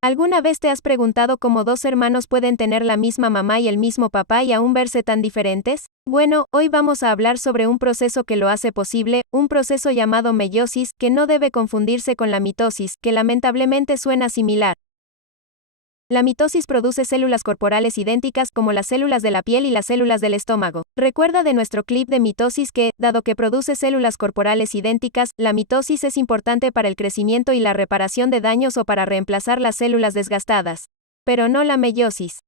¿Alguna vez te has preguntado cómo dos hermanos pueden tener la misma mamá y el mismo papá y aún verse tan diferentes? Bueno, hoy vamos a hablar sobre un proceso que lo hace posible, un proceso llamado meiosis, que no debe confundirse con la mitosis, que lamentablemente suena similar. La mitosis produce células corporales idénticas como las células de la piel y las células del estómago. Recuerda de nuestro clip de mitosis que, dado que produce células corporales idénticas, la mitosis es importante para el crecimiento y la reparación de daños o para reemplazar las células desgastadas. Pero no la meiosis.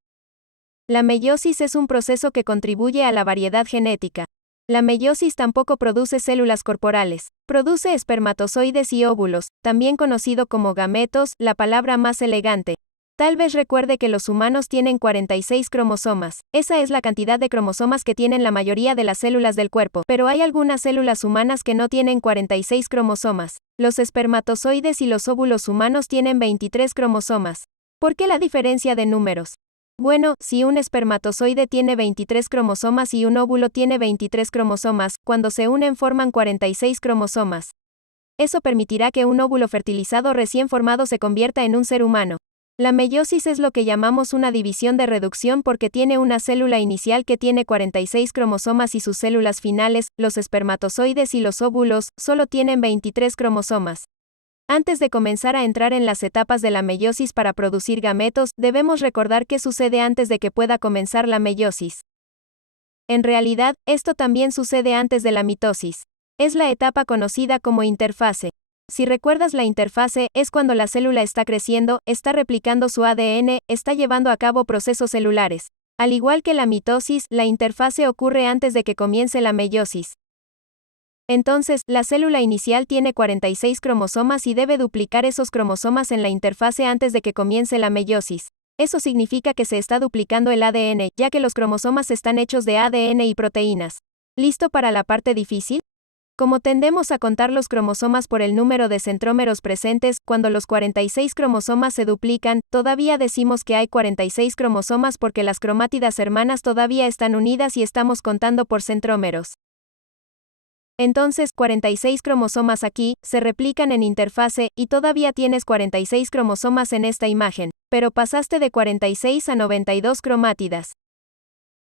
La meiosis es un proceso que contribuye a la variedad genética. La meiosis tampoco produce células corporales. Produce espermatozoides y óvulos, también conocido como gametos, la palabra más elegante. Tal vez recuerde que los humanos tienen 46 cromosomas. Esa es la cantidad de cromosomas que tienen la mayoría de las células del cuerpo, pero hay algunas células humanas que no tienen 46 cromosomas. Los espermatozoides y los óvulos humanos tienen 23 cromosomas. ¿Por qué la diferencia de números? Bueno, si un espermatozoide tiene 23 cromosomas y un óvulo tiene 23 cromosomas, cuando se unen forman 46 cromosomas. Eso permitirá que un óvulo fertilizado recién formado se convierta en un ser humano. La meiosis es lo que llamamos una división de reducción porque tiene una célula inicial que tiene 46 cromosomas y sus células finales, los espermatozoides y los óvulos, solo tienen 23 cromosomas. Antes de comenzar a entrar en las etapas de la meiosis para producir gametos, debemos recordar qué sucede antes de que pueda comenzar la meiosis. En realidad, esto también sucede antes de la mitosis. Es la etapa conocida como interfase. Si recuerdas, la interfase es cuando la célula está creciendo, está replicando su ADN, está llevando a cabo procesos celulares. Al igual que la mitosis, la interfase ocurre antes de que comience la meiosis. Entonces, la célula inicial tiene 46 cromosomas y debe duplicar esos cromosomas en la interfase antes de que comience la meiosis. Eso significa que se está duplicando el ADN, ya que los cromosomas están hechos de ADN y proteínas. ¿Listo para la parte difícil? Como tendemos a contar los cromosomas por el número de centrómeros presentes, cuando los 46 cromosomas se duplican, todavía decimos que hay 46 cromosomas porque las cromátidas hermanas todavía están unidas y estamos contando por centrómeros. Entonces, 46 cromosomas aquí, se replican en interfase, y todavía tienes 46 cromosomas en esta imagen, pero pasaste de 46 a 92 cromátidas.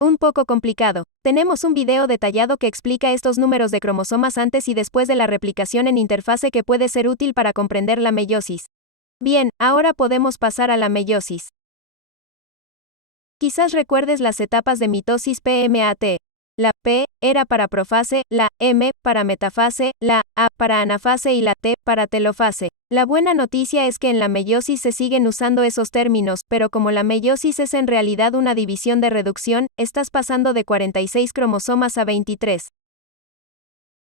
Un poco complicado. Tenemos un video detallado que explica estos números de cromosomas antes y después de la replicación en interfase que puede ser útil para comprender la meiosis. Bien, ahora podemos pasar a la meiosis. Quizás recuerdes las etapas de mitosis PMAT. La P era para profase, la M para metafase, la A para anafase y la T para telofase. La buena noticia es que en la meiosis se siguen usando esos términos, pero como la meiosis es en realidad una división de reducción, estás pasando de 46 cromosomas a 23.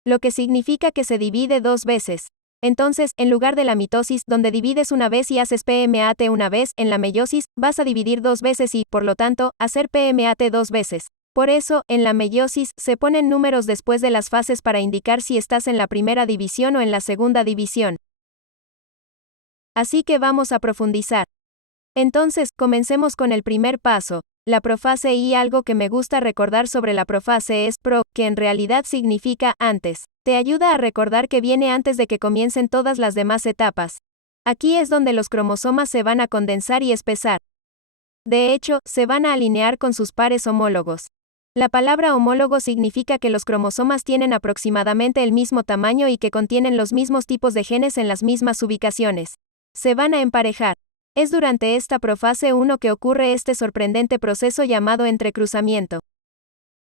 Lo que significa que se divide dos veces. Entonces, en lugar de la mitosis, donde divides una vez y haces PMAT una vez, en la meiosis, vas a dividir dos veces y, por lo tanto, hacer PMAT dos veces. Por eso, en la meiosis, se ponen números después de las fases para indicar si estás en la primera división o en la segunda división. Así que vamos a profundizar. Entonces, comencemos con el primer paso, la profase y algo que me gusta recordar sobre la profase es pro, que en realidad significa antes. Te ayuda a recordar que viene antes de que comiencen todas las demás etapas. Aquí es donde los cromosomas se van a condensar y espesar. De hecho, se van a alinear con sus pares homólogos. La palabra homólogo significa que los cromosomas tienen aproximadamente el mismo tamaño y que contienen los mismos tipos de genes en las mismas ubicaciones. Se van a emparejar. Es durante esta profase 1 que ocurre este sorprendente proceso llamado entrecruzamiento.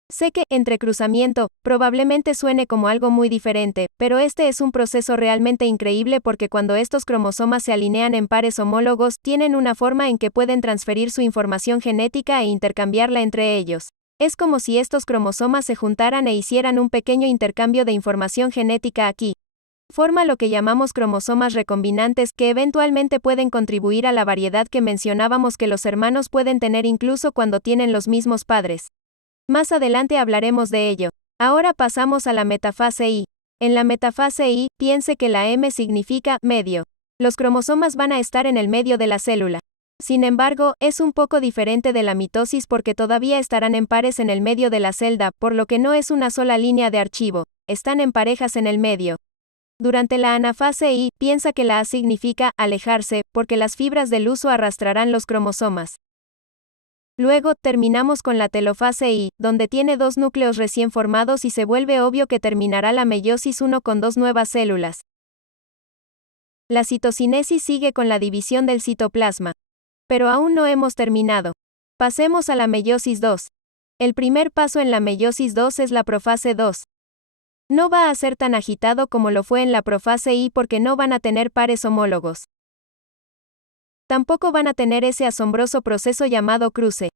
Sé que entrecruzamiento probablemente suene como algo muy diferente, pero este es un proceso realmente increíble porque cuando estos cromosomas se alinean en pares homólogos, tienen una forma en que pueden transferir su información genética e intercambiarla entre ellos. Es como si estos cromosomas se juntaran e hicieran un pequeño intercambio de información genética aquí. Forma lo que llamamos cromosomas recombinantes que eventualmente pueden contribuir a la variedad que mencionábamos que los hermanos pueden tener incluso cuando tienen los mismos padres. Más adelante hablaremos de ello. Ahora pasamos a la metafase I. En la metafase I, piense que la M significa medio. Los cromosomas van a estar en el medio de la célula. Sin embargo, es un poco diferente de la mitosis porque todavía estarán en pares en el medio de la celda, por lo que no es una sola línea de archivo, están en parejas en el medio. Durante la anafase I, piensa que la A significa alejarse, porque las fibras del huso arrastrarán los cromosomas. Luego, terminamos con la telofase I, donde tiene dos núcleos recién formados y se vuelve obvio que terminará la meiosis 1 con dos nuevas células. La citocinesis sigue con la división del citoplasma. Pero aún no hemos terminado. Pasemos a la meiosis 2. El primer paso en la meiosis 2 es la profase 2. No va a ser tan agitado como lo fue en la profase I porque no van a tener pares homólogos. Tampoco van a tener ese asombroso proceso llamado cruce.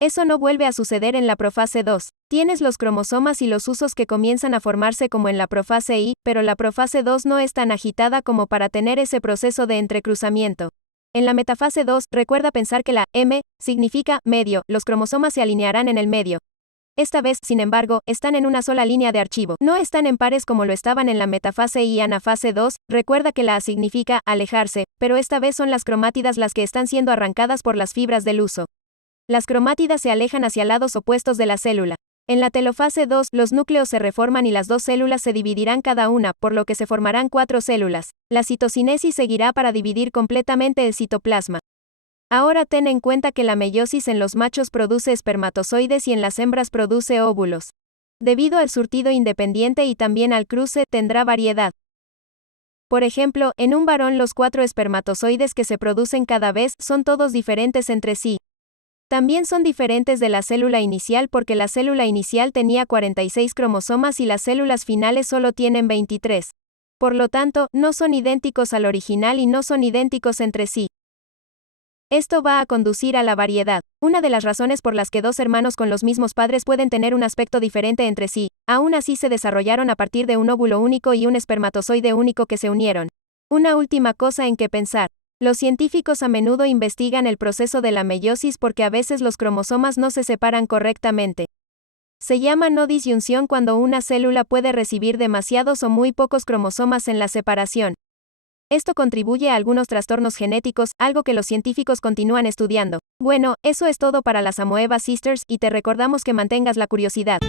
Eso no vuelve a suceder en la profase 2. Tienes los cromosomas y los husos que comienzan a formarse como en la profase I, pero la profase 2 no es tan agitada como para tener ese proceso de entrecruzamiento. En la metafase 2, recuerda pensar que la M significa medio, los cromosomas se alinearán en el medio. Esta vez, sin embargo, están en una sola línea de archivo. No están en pares como lo estaban en la metafase y anafase 2, recuerda que la A significa alejarse, pero esta vez son las cromátidas las que están siendo arrancadas por las fibras del huso. Las cromátidas se alejan hacia lados opuestos de la célula. En la telofase 2, los núcleos se reforman y las dos células se dividirán cada una, por lo que se formarán 4 células. La citocinesis seguirá para dividir completamente el citoplasma. Ahora ten en cuenta que la meiosis en los machos produce espermatozoides y en las hembras produce óvulos. Debido al surtido independiente y también al cruce, tendrá variedad. Por ejemplo, en un varón los 4 espermatozoides que se producen cada vez son todos diferentes entre sí. También son diferentes de la célula inicial porque la célula inicial tenía 46 cromosomas y las células finales solo tienen 23. Por lo tanto, no son idénticos al original y no son idénticos entre sí. Esto va a conducir a la variedad. Una de las razones por las que dos hermanos con los mismos padres pueden tener un aspecto diferente entre sí, aún así se desarrollaron a partir de un óvulo único y un espermatozoide único que se unieron. Una última cosa en que pensar. Los científicos a menudo investigan el proceso de la meiosis porque a veces los cromosomas no se separan correctamente. Se llama no disyunción cuando una célula puede recibir demasiados o muy pocos cromosomas en la separación. Esto contribuye a algunos trastornos genéticos, algo que los científicos continúan estudiando. Bueno, eso es todo para las Amoeba Sisters y te recordamos que mantengas la curiosidad.